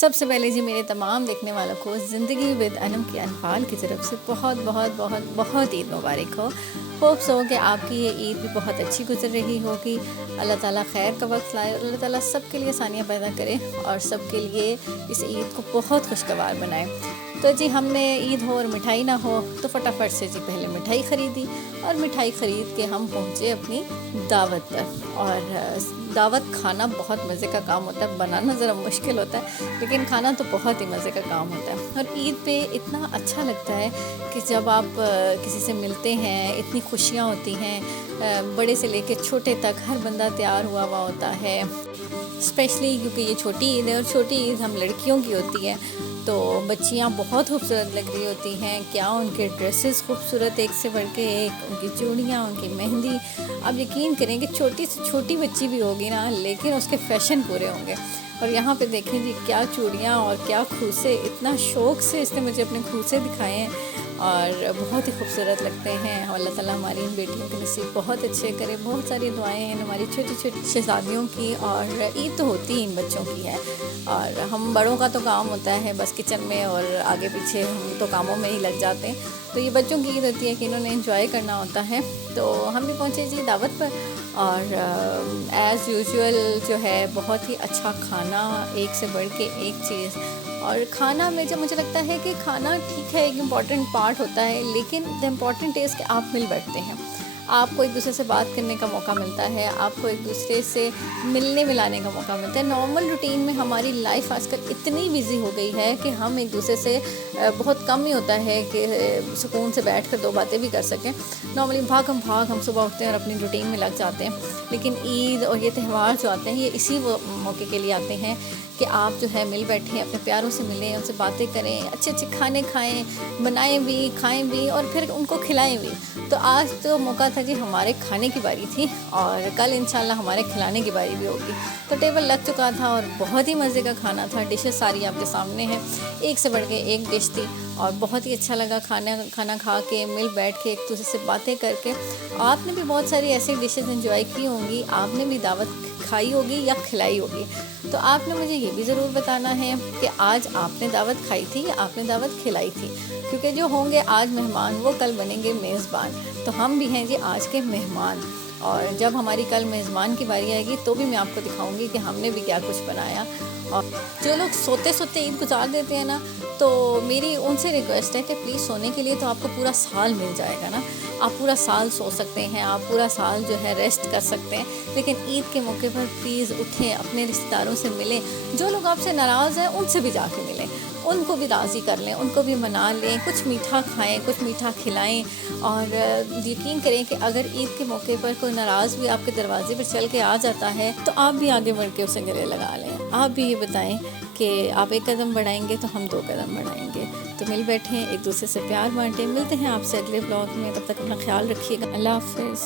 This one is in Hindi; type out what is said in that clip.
सबसे पहले जी मेरे तमाम देखने वालों को ज़िंदगी विद अनम की अनफाल की तरफ से बहुत बहुत बहुत बहुत ईद मुबारक हो। होप्स हो कि आपकी ये ईद भी बहुत अच्छी गुजर रही होगी। अल्लाह ताला खैर का वक्त लाए, अल्लाह ताला सबके लिए आसानियाँ पैदा करे और सबके लिए इस ईद को बहुत खुशगवार बनाए। तो जी हमने ईद हो और मिठाई ना हो तो फटाफट से जी पहले मिठाई ख़रीदी और मिठाई ख़रीद के हम पहुँचे अपनी दावत पर। और दावत खाना बहुत मज़े का काम होता है, बनाना ज़रा मुश्किल होता है लेकिन खाना तो बहुत ही मज़े का काम होता है। और ईद पे इतना अच्छा लगता है कि जब आप किसी से मिलते हैं, इतनी खुशियाँ होती हैं, बड़े से लेके छोटे तक हर बंदा तैयार हुआ हुआ होता है। स्पेशली क्योंकि ये छोटी ईद है और छोटी ईद हम लड़कियों की होती है, तो बच्चियाँ बहुत खूबसूरत लग रही होती हैं। क्या उनके ड्रेसेस खूबसूरत, एक से बढ़ के एक, उनकी चूड़ियाँ, उनकी मेहंदी। आप यकीन करें कि छोटी से छोटी बच्ची भी होगी ना, लेकिन उसके फैशन पूरे होंगे। और यहाँ पे देखें जी क्या चूड़ियाँ और क्या खूसे, इतना शौक़ से इसने मुझे अपने खूसे दिखाए हैं और बहुत ही खूबसूरत लगते हैं। अल्लाह ताला हमारी इन बेटियों के नसीब बहुत अच्छे करे। बहुत सारी दुआएं हैं हमारी छोटी छोटी शहज़ादियों की। और ईद तो होती ही इन बच्चों की है और हम बड़ों का तो काम होता है बस किचन में और आगे पीछे हम तो कामों में ही लग जाते हैं। तो ये बच्चों की ईद होती है कि इन्होंने एंजॉय करना होता है। तो हम भी पहुँचे जी दावत पर और एज़ यूजुअल जो है बहुत ही अच्छा खाना, एक से बढ़ के एक चीज़। और खाना में जब मुझे लगता है कि खाना ठीक है, एक इम्पॉर्टेंट पार्ट होता है, लेकिन द इम्पॉर्टेंट इज़ कि आप मिल बैठते हैं, आपको एक दूसरे से बात करने का मौका मिलता है, आपको एक दूसरे से मिलने मिलाने का मौका मिलता है। नॉर्मल रूटीन में हमारी लाइफ आजकल इतनी बिजी हो गई है कि हम एक दूसरे से बहुत कम ही होता है कि सुकून से बैठ कर दो बातें भी कर सकें। नॉर्मली भागम भाग हम सुबह उठते हैं और अपनी रूटीन में लग जाते हैं। लेकिन ईद और ये त्यौहार जो आते हैं ये इसी मौके के लिए आते हैं कि आप जो है मिल बैठें, अपने प्यारों से मिलें, उनसे बातें करें, अच्छे अच्छे खाने खाएं, बनाएं भी, खाएं भी और फिर उनको खिलाएं भी। तो आज तो मौका था जी हमारे खाने की बारी थी और कल इंशाल्लाह हमारे खिलाने की बारी भी होगी। तो टेबल लग चुका था और बहुत ही मज़े का खाना था। डिशेस सारी आपके सामने हैं, एक से बढ़ के एक डिश थी और बहुत ही अच्छा लगा खाना खा के, मिल बैठ के, एक दूसरे से बातें करके। आपने भी बहुत सारी ऐसी डिशेस एंजॉय की होंगी, आपने भी दावत खाई होगी या खिलाई होगी। तो आपने मुझे ये भी ज़रूर बताना है कि आज आपने दावत खाई थी या आपने दावत खिलाई थी, क्योंकि जो होंगे आज मेहमान वो कल बनेंगे मेज़बान। तो हम भी हैं जी आज के मेहमान और जब हमारी कल मेज़बान की बारी आएगी तो भी मैं आपको दिखाऊंगी कि हमने भी क्या कुछ बनाया। और जो लोग सोते सोते ईद गुजार देते हैं ना, तो मेरी उनसे रिक्वेस्ट है कि प्लीज़ सोने के लिए तो आपको पूरा साल मिल जाएगा ना, आप पूरा साल सो सकते हैं, आप पूरा साल जो है रेस्ट कर सकते हैं। लेकिन ईद के मौके पर प्लीज़ उठें, अपने रिश्तेदारों से मिलें, जो लोग आपसे नाराज़ हैं उनसे भी जाके मिलें, उनको भी राज़ी कर लें, उनको भी मना लें, कुछ मीठा खाएं, कुछ मीठा खिलाएं। और यकीन करें कि अगर ईद के मौके पर कोई नाराज़ भी आपके दरवाजे पर चल के आ जाता है तो आप भी आगे बढ़ के उसे गले लगा लें। आप भी ये बताएं कि आप एक कदम बढ़ाएंगे तो हम दो कदम बढ़ाएंगे। तो मिल बैठें, एक दूसरे से प्यार बांटें। मिलते हैं आपसे अगले ब्लॉग में, तब तक अपना ख्याल रखिएगा। अल्लाह हाफ़िज़।